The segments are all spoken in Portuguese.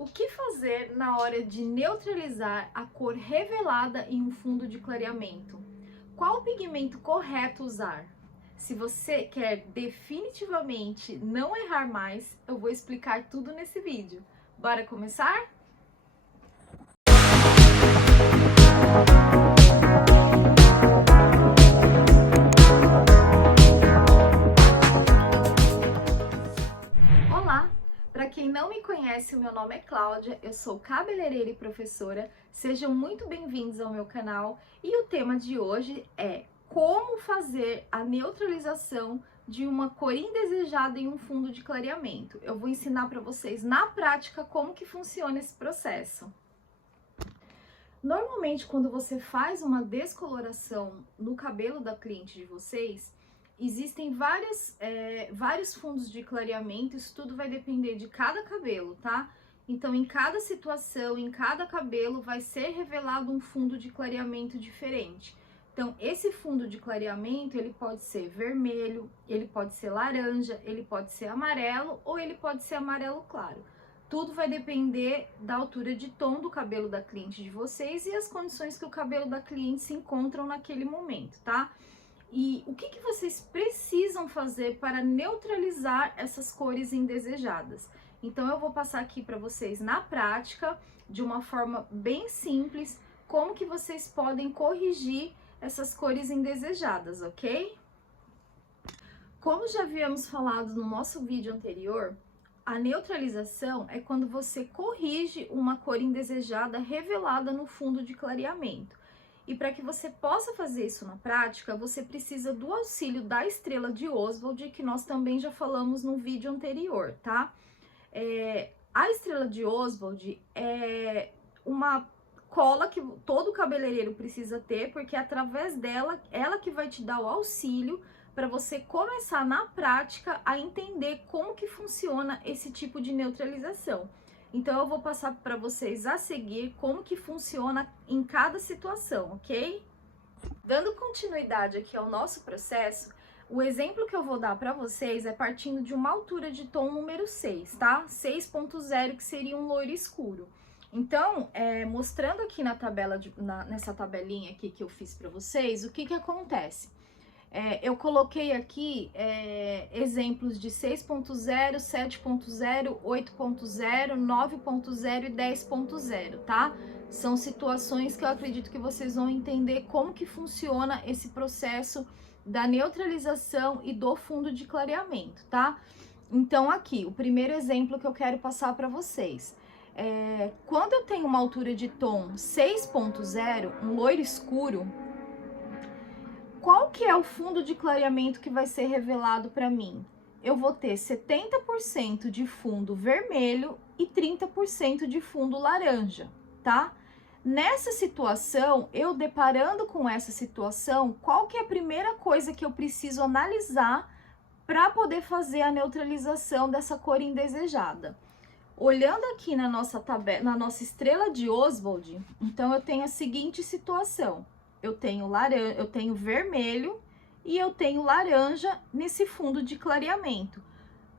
O que fazer na hora de neutralizar a cor revelada em um fundo de clareamento? Qual o pigmento correto usar? Se você quer definitivamente não errar mais, eu vou explicar tudo nesse vídeo. Bora começar? Olá! Para quem não me conhece, o meu nome é Cláudia, eu sou cabeleireira e professora. Sejam muito bem-vindos ao meu canal e o tema de hoje é como fazer a neutralização de uma cor indesejada em um fundo de clareamento. Eu vou ensinar para vocês na prática como que funciona esse processo. Normalmente, quando você faz uma descoloração no cabelo da cliente de vocês, existem vários fundos de clareamento, isso tudo vai depender de cada cabelo, tá? Então, em cada situação, em cada cabelo, vai ser revelado um fundo de clareamento diferente. Então, esse fundo de clareamento, ele pode ser vermelho, ele pode ser laranja, ele pode ser amarelo ou ele pode ser amarelo claro. Tudo vai depender da altura de tom do cabelo da cliente de vocês e as condições que o cabelo da cliente se encontram naquele momento, tá? E o que vocês precisam fazer para neutralizar essas cores indesejadas? Então eu vou passar aqui para vocês na prática, de uma forma bem simples, como que vocês podem corrigir essas cores indesejadas, ok? Como já havíamos falado no nosso vídeo anterior, a neutralização é quando você corrige uma cor indesejada revelada no fundo de clareamento. E para que você possa fazer isso na prática, você precisa do auxílio da estrela de Oswald, que nós também já falamos no vídeo anterior, tá? A estrela de Oswald é uma cola que todo cabeleireiro precisa ter, porque é através dela, ela que vai te dar o auxílio para você começar na prática a entender como que funciona esse tipo de neutralização. Então eu vou passar para vocês a seguir como que funciona em cada situação, ok? Dando continuidade aqui ao nosso processo, o exemplo que eu vou dar para vocês é partindo de uma altura de tom número 6, tá? 6.0, que seria um loiro escuro. Então, mostrando aqui na tabela, nessa tabelinha aqui que eu fiz para vocês, o que acontece? Eu coloquei aqui exemplos de 6.0, 7.0, 8.0, 9.0 e 10.0, tá? São situações que eu acredito que vocês vão entender como que funciona esse processo da neutralização e do fundo de clareamento, tá? Então aqui, o primeiro exemplo que eu quero passar para vocês. Quando eu tenho uma altura de tom 6.0, um loiro escuro, qual que é o fundo de clareamento que vai ser revelado para mim? Eu vou ter 70% de fundo vermelho e 30% de fundo laranja, tá? Nessa situação, eu deparando com essa situação, qual que é a primeira coisa que eu preciso analisar para poder fazer a neutralização dessa cor indesejada? Olhando aqui na nossa tabela, na nossa estrela de Oswald, então eu tenho a seguinte situação. Eu tenho vermelho e eu tenho laranja nesse fundo de clareamento.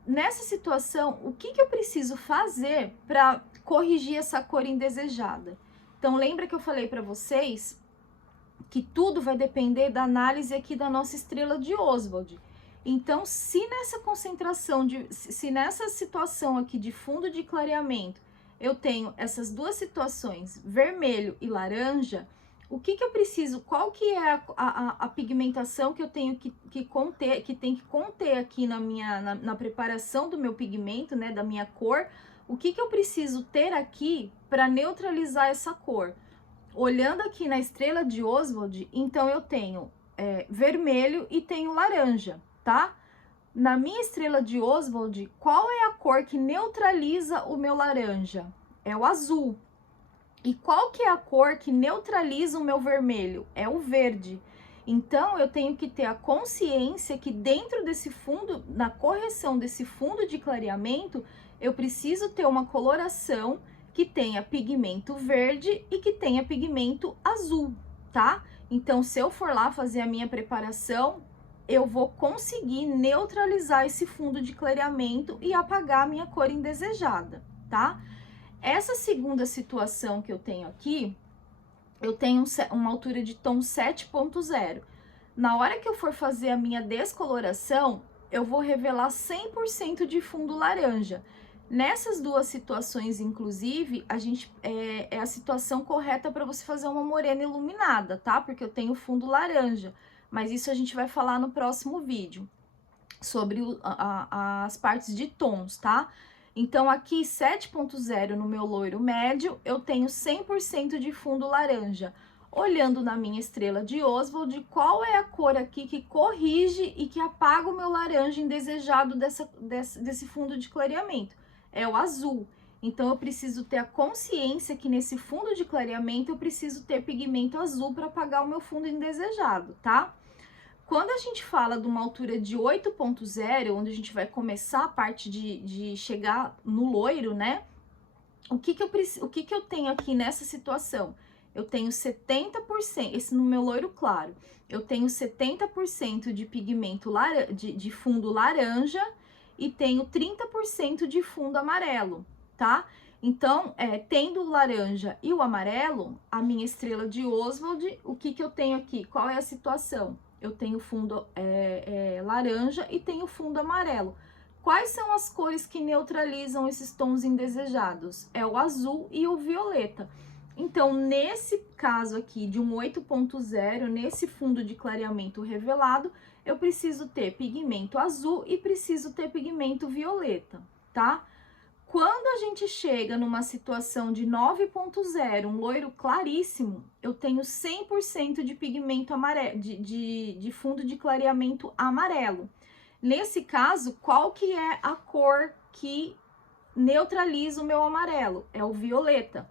Nessa situação, o que eu preciso fazer para corrigir essa cor indesejada? Então, lembra que eu falei para vocês que tudo vai depender da análise aqui da nossa estrela de Oswald. Então, se nessa concentração, se nessa situação aqui de fundo de clareamento, eu tenho essas duas situações, vermelho e laranja, o que eu preciso, qual que é a pigmentação que eu tenho que tem que conter aqui na preparação do meu pigmento, né, da minha cor, o que eu preciso ter aqui para neutralizar essa cor? Olhando aqui na estrela de Oswald, então eu tenho vermelho e tenho laranja, tá? Na minha estrela de Oswald, qual é a cor que neutraliza o meu laranja? É o azul. E qual que é a cor que neutraliza o meu vermelho? É o verde. Então, eu tenho que ter a consciência que dentro desse fundo, na correção desse fundo de clareamento, eu preciso ter uma coloração que tenha pigmento verde e que tenha pigmento azul, tá? Então, se eu for lá fazer a minha preparação, eu vou conseguir neutralizar esse fundo de clareamento e apagar a minha cor indesejada, tá? Essa segunda situação que eu tenho aqui, eu tenho uma altura de tom 7.0. Na hora que eu for fazer a minha descoloração, eu vou revelar 100% de fundo laranja. Nessas duas situações, inclusive, é a situação correta para você fazer uma morena iluminada, tá? Porque eu tenho fundo laranja, mas isso a gente vai falar no próximo vídeo, sobre as partes de tons, tá? Então, aqui 7.0 no meu loiro médio, eu tenho 100% de fundo laranja. Olhando na minha estrela de Oswald, qual é a cor aqui que corrige e que apaga o meu laranja indesejado desse fundo de clareamento? É o azul. Então, eu preciso ter a consciência que nesse fundo de clareamento eu preciso ter pigmento azul para apagar o meu fundo indesejado, tá? Quando a gente fala de uma altura de 8.0, onde a gente vai começar a parte de chegar no loiro, né? O que que eu tenho aqui nessa situação? Eu tenho 70%, esse no meu loiro claro, eu tenho 70% de pigmento de fundo laranja e tenho 30% de fundo amarelo, tá? Então, tendo o laranja e o amarelo, a minha estrela de Oswald, o que que eu tenho aqui? Qual é a situação? Eu tenho fundo laranja e tenho fundo amarelo. Quais são as cores que neutralizam esses tons indesejados? É o azul e o violeta. Então, nesse caso aqui de um 8.0, nesse fundo de clareamento revelado, eu preciso ter pigmento azul e preciso ter pigmento violeta, tá? Quando a gente chega numa situação de 9.0, um loiro claríssimo, eu tenho 100% de pigmento amarelo, de fundo de clareamento amarelo. Nesse caso, qual que é a cor que neutraliza o meu amarelo? É o violeta.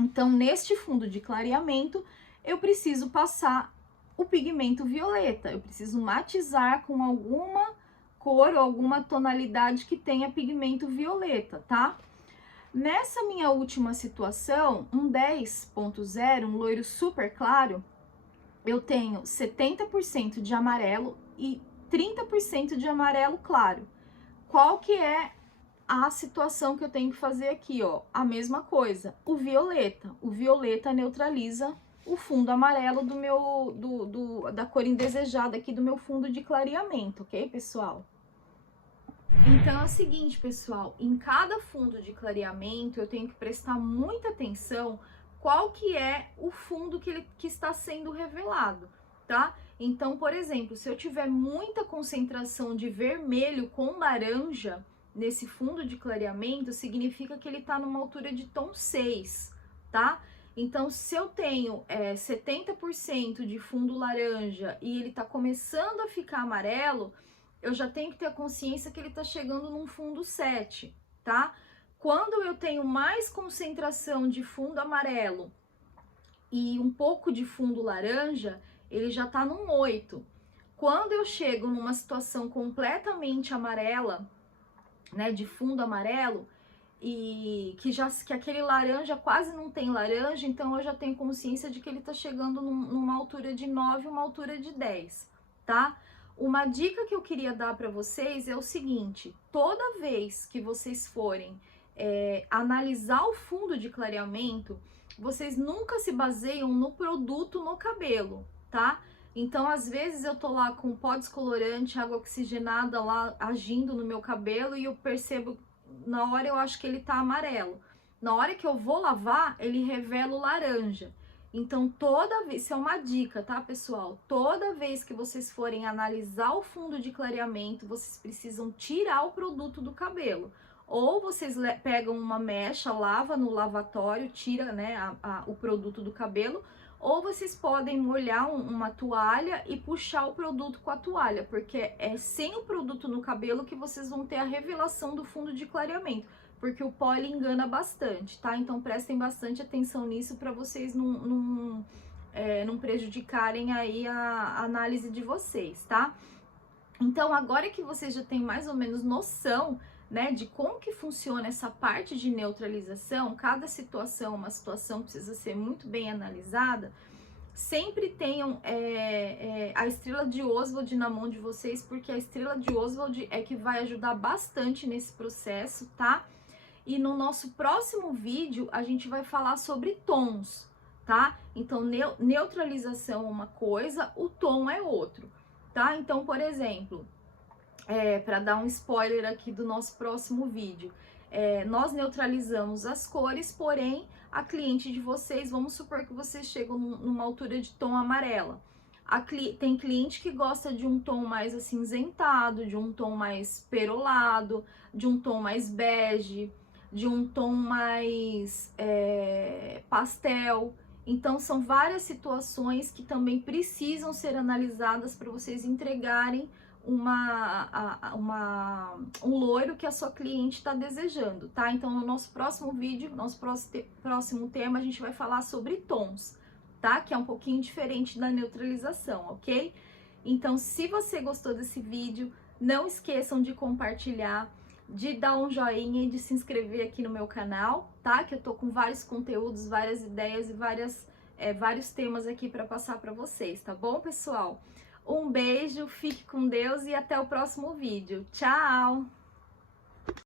Então, neste fundo de clareamento, eu preciso passar o pigmento violeta. Eu preciso matizar com alguma cor ou alguma tonalidade que tenha pigmento violeta, tá? Nessa minha última situação, um 10.0, um loiro super claro, eu tenho 70% de amarelo e 30% de amarelo claro. Qual que é a situação que eu tenho que fazer aqui, ó? A mesma coisa, o violeta. O violeta neutraliza o fundo amarelo da cor indesejada aqui do meu fundo de clareamento, ok, pessoal? Então é o seguinte, pessoal, em cada fundo de clareamento eu tenho que prestar muita atenção qual que é o fundo que está sendo revelado, tá? Então, por exemplo, se eu tiver muita concentração de vermelho com laranja nesse fundo de clareamento, significa que ele está numa altura de tom 6, tá? Então, se eu tenho 70% de fundo laranja e ele está começando a ficar amarelo, eu já tenho que ter a consciência que ele tá chegando num fundo 7, tá? Quando eu tenho mais concentração de fundo amarelo e um pouco de fundo laranja, ele já tá num 8. Quando eu chego numa situação completamente amarela, né, de fundo amarelo, e que aquele laranja quase não tem laranja, então eu já tenho consciência de que ele tá chegando numa altura de 9, uma altura de 10, tá? Uma dica que eu queria dar para vocês é o seguinte: toda vez que vocês forem analisar o fundo de clareamento, vocês nunca se baseiam no produto no cabelo, tá? Então, às vezes eu tô lá com pó descolorante, água oxigenada lá agindo no meu cabelo e eu percebo, na hora eu acho que ele tá amarelo. Na hora que eu vou lavar, ele revela o laranja. Então, toda vez, isso é uma dica, tá, pessoal? Toda vez que vocês forem analisar o fundo de clareamento, vocês precisam tirar o produto do cabelo. Ou vocês pegam uma mecha, lava no lavatório, tira, né, o produto do cabelo, ou vocês podem molhar uma toalha e puxar o produto com a toalha, porque é sem o produto no cabelo que vocês vão ter a revelação do fundo de clareamento, porque o pó ele engana bastante, tá? Então prestem bastante atenção nisso para vocês não prejudicarem aí a análise de vocês, tá? Então agora que vocês já têm mais ou menos noção, né, de como que funciona essa parte de neutralização, cada situação, uma situação precisa ser muito bem analisada, sempre tenham a estrela de Oswald na mão de vocês, porque a estrela de Oswald é que vai ajudar bastante nesse processo, tá? E no nosso próximo vídeo, a gente vai falar sobre tons, tá? Então, neutralização é uma coisa, o tom é outro, tá? Então, por exemplo, para dar um spoiler aqui do nosso próximo vídeo, nós neutralizamos as cores, porém, a cliente de vocês, vamos supor que vocês chegam numa altura de tom amarela. Tem cliente que gosta de um tom mais acinzentado, de um tom mais perolado, de um tom mais bege, de um tom mais pastel. Então, são várias situações que também precisam ser analisadas para vocês entregarem um loiro que a sua cliente está desejando, tá? Então, no nosso próximo vídeo, nosso próximo tema, a gente vai falar sobre tons, tá? Que é um pouquinho diferente da neutralização, ok? Então, se você gostou desse vídeo, não esqueçam de compartilhar, de dar um joinha e de se inscrever aqui no meu canal, tá? Que eu tô com vários conteúdos, várias ideias e vários temas aqui para passar para vocês, tá bom, pessoal? Um beijo, fique com Deus e até o próximo vídeo. Tchau!